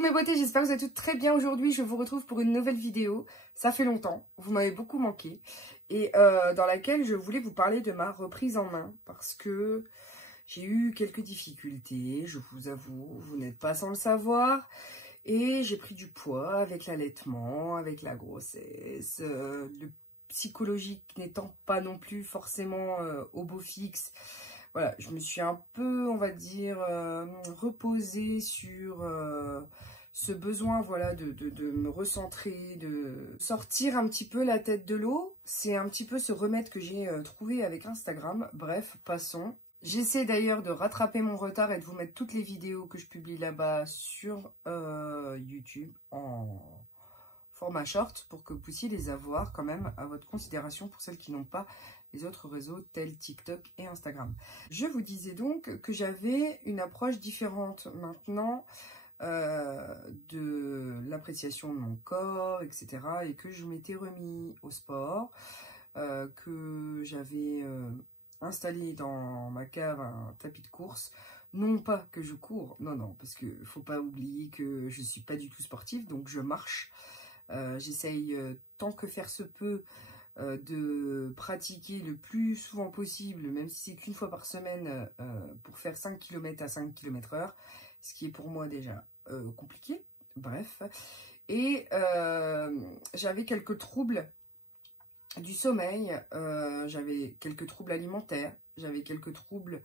Coucou mes beautés, j'espère que vous êtes toutes très bien aujourd'hui. Je vous retrouve pour une nouvelle vidéo. Ça fait longtemps, vous m'avez beaucoup manqué. Et dans laquelle je voulais vous parler de ma reprise en main. Parce que j'ai eu quelques difficultés, je vous avoue, vous n'êtes pas sans le savoir. Et j'ai pris du poids avec l'allaitement, avec la grossesse, le psychologique n'étant pas non plus forcément au beau fixe. Voilà, je me suis un peu, on va dire, reposée sur ce besoin, voilà, de me recentrer, de sortir un petit peu la tête de l'eau. C'est un petit peu ce remède que j'ai trouvé avec Instagram. Bref, passons. J'essaie d'ailleurs de rattraper mon retard et de vous mettre toutes les vidéos que je publie là-bas sur YouTube en format short pour que vous puissiez les avoir quand même à votre considération pour celles qui n'ont pas les autres réseaux tels TikTok et Instagram. Je vous disais donc que j'avais une approche différente maintenant de l'appréciation de mon corps, etc. et que je m'étais remis au sport, que j'avais installé dans ma cave un tapis de course. Non pas que je cours, non, parce qu'il ne faut pas oublier que je ne suis pas du tout sportive, donc je marche. J'essaye tant que faire se peut de pratiquer le plus souvent possible, même si c'est qu'une fois par semaine, pour faire 5 km à 5 km/h, ce qui est pour moi déjà compliqué, bref. Et j'avais quelques troubles du sommeil, j'avais quelques troubles alimentaires, j'avais quelques troubles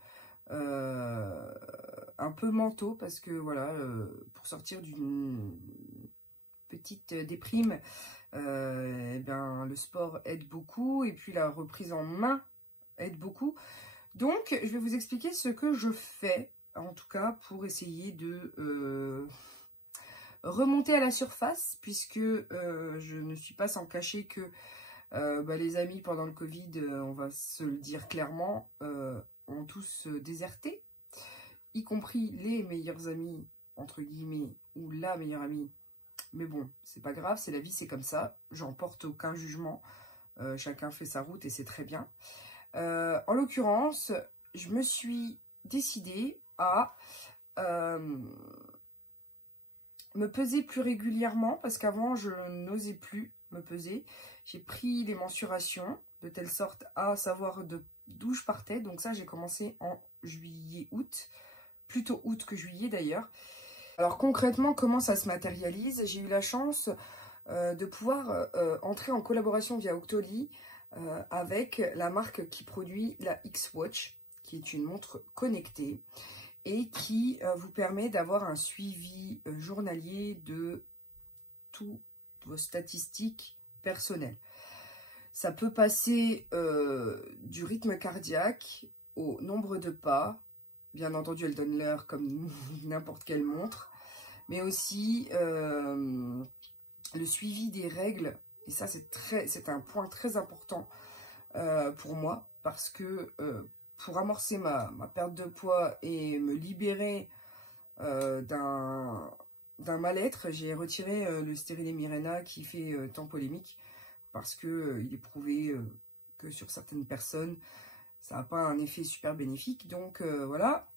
un peu mentaux, parce que voilà, pour sortir d'une petite déprime, eh bien, le sport aide beaucoup et puis la reprise en main aide beaucoup. Donc, je vais vous expliquer ce que je fais, en tout cas, pour essayer de remonter à la surface, puisque je ne suis pas sans cacher que les amis pendant le Covid, on va se le dire clairement, ont tous déserté, y compris les meilleurs amis, entre guillemets, ou la meilleure amie. Mais bon, c'est pas grave, c'est la vie, c'est comme ça. J'en porte aucun jugement. Chacun fait sa route et c'est très bien. En l'occurrence, je me suis décidée à me peser plus régulièrement parce qu'avant, je n'osais plus me peser. J'ai pris des mensurations de telle sorte à savoir d'où je partais. Donc ça, j'ai commencé en juillet-août. Plutôt août que juillet d'ailleurs. Alors concrètement, comment ça se matérialise? J'ai eu la chance de pouvoir entrer en collaboration via Octoly avec la marque qui produit la X-Watch, qui est une montre connectée et qui vous permet d'avoir un suivi journalier de toutes vos statistiques personnelles. Ça peut passer du rythme cardiaque au nombre de pas. Bien entendu, elle donne l'heure comme n'importe quelle montre. Mais aussi le suivi des règles. Et ça, c'est un point très important pour moi. Parce que pour amorcer ma perte de poids et me libérer d'un mal-être, j'ai retiré le stérilet Mirena qui fait tant polémique. Parce qu'il est prouvé que sur certaines personnes, ça n'a pas un effet super bénéfique, donc voilà.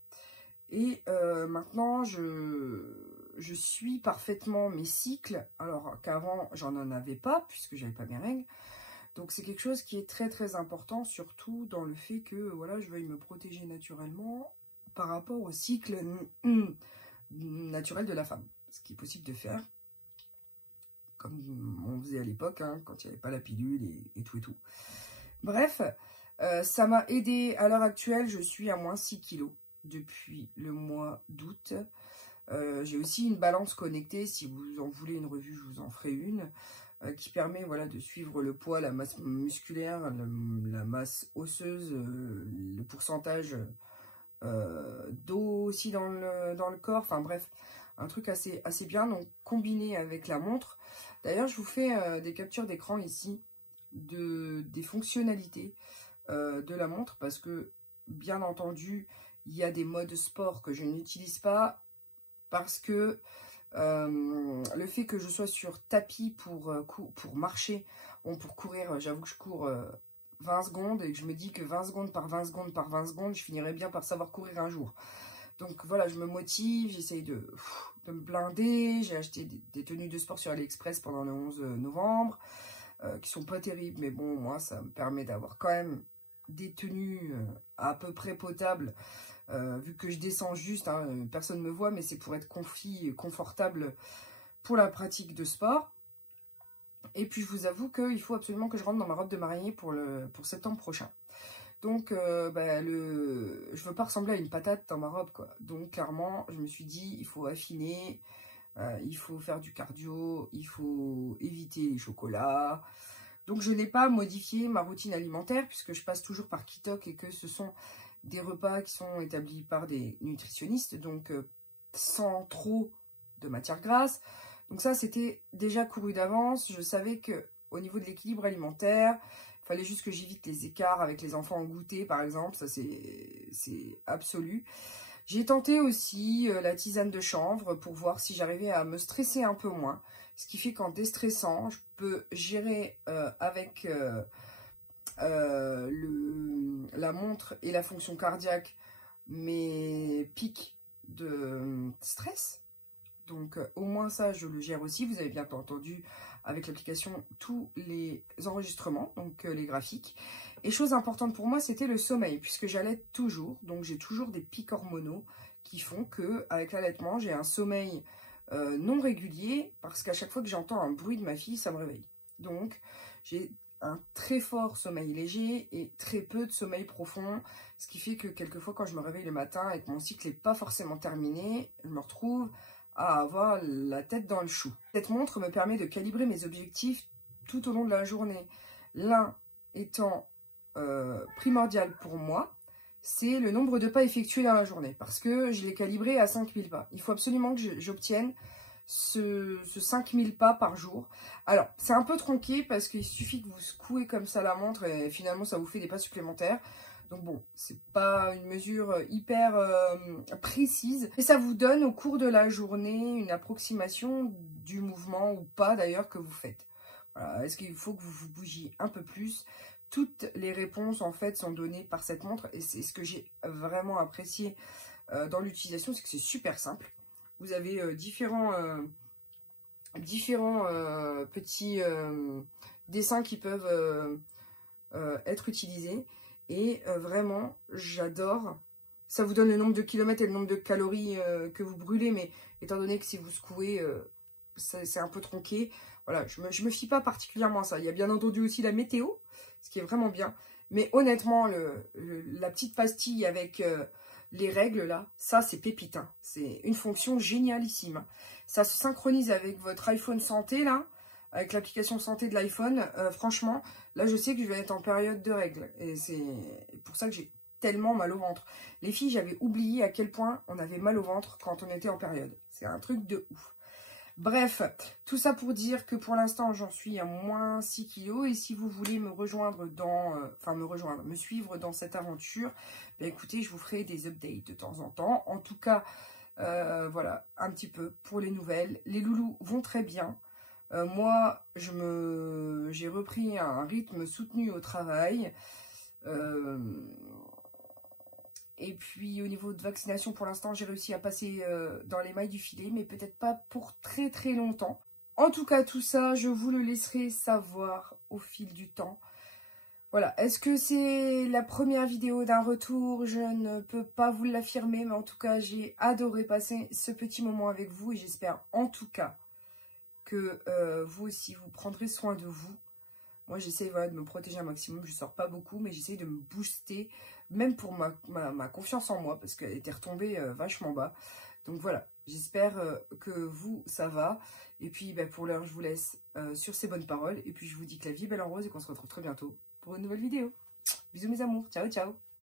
Et maintenant, je suis parfaitement mes cycles, alors qu'avant, j'en avais pas, puisque j'avais pas mes règles. Donc c'est quelque chose qui est très très important, surtout dans le fait que voilà, je veuille me protéger naturellement par rapport au cycle naturel de la femme. Ce qui est possible de faire, comme on faisait à l'époque, hein, quand il n'y avait pas la pilule et tout et tout. Bref. Ça m'a aidé. À l'heure actuelle, je suis à moins 6 kilos depuis le mois d'août. J'ai aussi une balance connectée. Si vous en voulez une revue, je vous en ferai une. Qui permet voilà, de suivre le poids, la masse musculaire, la masse osseuse, le pourcentage d'eau aussi dans le corps. Enfin bref, un truc assez bien. Donc combiné avec la montre. D'ailleurs, je vous fais des captures d'écran ici des fonctionnalités de la montre, parce que bien entendu il y a des modes sport que je n'utilise pas parce que le fait que je sois sur tapis pour marcher, bon, pour courir, j'avoue que je cours 20 secondes et que je me dis que 20 secondes par 20 secondes par 20 secondes, je finirai bien par savoir courir un jour. Donc voilà, je me motive, j'essaye de me blinder. J'ai acheté des tenues de sport sur AliExpress pendant le 11 novembre, qui sont pas terribles, mais bon, moi, ça me permet d'avoir quand même des tenues à peu près potables, vu que je descends juste, hein, personne ne me voit, mais c'est pour être confortable pour la pratique de sport. Et puis, je vous avoue qu'il faut absolument que je rentre dans ma robe de mariée pour septembre prochain. Donc, je veux pas ressembler à une patate dans ma robe, quoi. Donc, clairement, je me suis dit, il faut affiner, il faut faire du cardio, il faut éviter les chocolats. Donc, je n'ai pas modifié ma routine alimentaire puisque je passe toujours par Ketok et que ce sont des repas qui sont établis par des nutritionnistes, donc sans trop de matière grasse. Donc ça, c'était déjà couru d'avance. Je savais qu'au niveau de l'équilibre alimentaire, il fallait juste que j'évite les écarts avec les enfants en goûter, par exemple. Ça, c'est absolu. J'ai tenté aussi la tisane de chanvre pour voir si j'arrivais à me stresser un peu moins. Ce qui fait qu'en déstressant, je peux gérer avec la montre et la fonction cardiaque mes pics de stress. Donc au moins ça, je le gère aussi. Vous avez bien entendu avec l'application tous les enregistrements, donc les graphiques. Et chose importante pour moi, c'était le sommeil, puisque j'allaite toujours. Donc j'ai toujours des pics hormonaux qui font que avec l'allaitement, j'ai un sommeil non régulier, parce qu'à chaque fois que j'entends un bruit de ma fille, ça me réveille. Donc j'ai un très fort sommeil léger et très peu de sommeil profond, ce qui fait que quelquefois quand je me réveille le matin et que mon cycle n'est pas forcément terminé, je me retrouve à avoir la tête dans le chou. Cette montre me permet de calibrer mes objectifs tout au long de la journée. L'un étant primordial pour moi, c'est le nombre de pas effectués dans la journée, parce que je l'ai calibré à 5000 pas. Il faut absolument que j'obtienne ce 5000 pas par jour. Alors, c'est un peu tronqué parce qu'il suffit que vous secouez comme ça la montre et finalement ça vous fait des pas supplémentaires. Donc bon, c'est pas une mesure hyper précise, mais ça vous donne au cours de la journée une approximation du mouvement ou pas d'ailleurs que vous faites. Voilà. Est-ce qu'il faut que vous vous bougiez un peu plus? Toutes les réponses en fait sont données par cette montre et c'est ce que j'ai vraiment apprécié dans l'utilisation, c'est que c'est super simple. Vous avez différents petits dessins qui peuvent être utilisés. Et vraiment, j'adore. Ça vous donne le nombre de kilomètres et le nombre de calories que vous brûlez. Mais étant donné que si vous secouez, c'est un peu tronqué. Voilà, je me fie pas particulièrement à ça. Il y a bien entendu aussi la météo, ce qui est vraiment bien. Mais honnêtement, la petite pastille avec les règles, là, ça, c'est pépite. Hein. C'est une fonction génialissime. Ça se synchronise avec votre iPhone Santé, là. Avec l'application santé de l'iPhone, franchement, là je sais que je vais être en période de règles. Et c'est pour ça que j'ai tellement mal au ventre. Les filles, j'avais oublié à quel point on avait mal au ventre quand on était en période. C'est un truc de ouf. Bref, tout ça pour dire que pour l'instant, j'en suis à moins 6 kilos. Et si vous voulez me rejoindre me suivre dans cette aventure, ben écoutez, je vous ferai des updates de temps en temps. En tout cas, voilà, un petit peu pour les nouvelles. Les loulous vont très bien. Moi, j'ai repris un rythme soutenu au travail. Et puis, au niveau de vaccination, pour l'instant, j'ai réussi à passer dans les mailles du filet, mais peut-être pas pour très très longtemps. En tout cas, tout ça, je vous le laisserai savoir au fil du temps. Voilà, est-ce que c'est la première vidéo d'un retour? Je ne peux pas vous l'affirmer, mais en tout cas, j'ai adoré passer ce petit moment avec vous et j'espère en tout cas que vous aussi, vous prendrez soin de vous. Moi, j'essaie voilà, de me protéger un maximum. Je ne sors pas beaucoup, mais j'essaie de me booster, même pour ma confiance en moi, parce qu'elle était retombée vachement bas. Donc voilà, j'espère que vous, ça va. Et puis, bah, pour l'heure, je vous laisse sur ces bonnes paroles. Et puis, je vous dis que la vie est belle en rose et qu'on se retrouve très bientôt pour une nouvelle vidéo. Bisous mes amours, ciao ciao.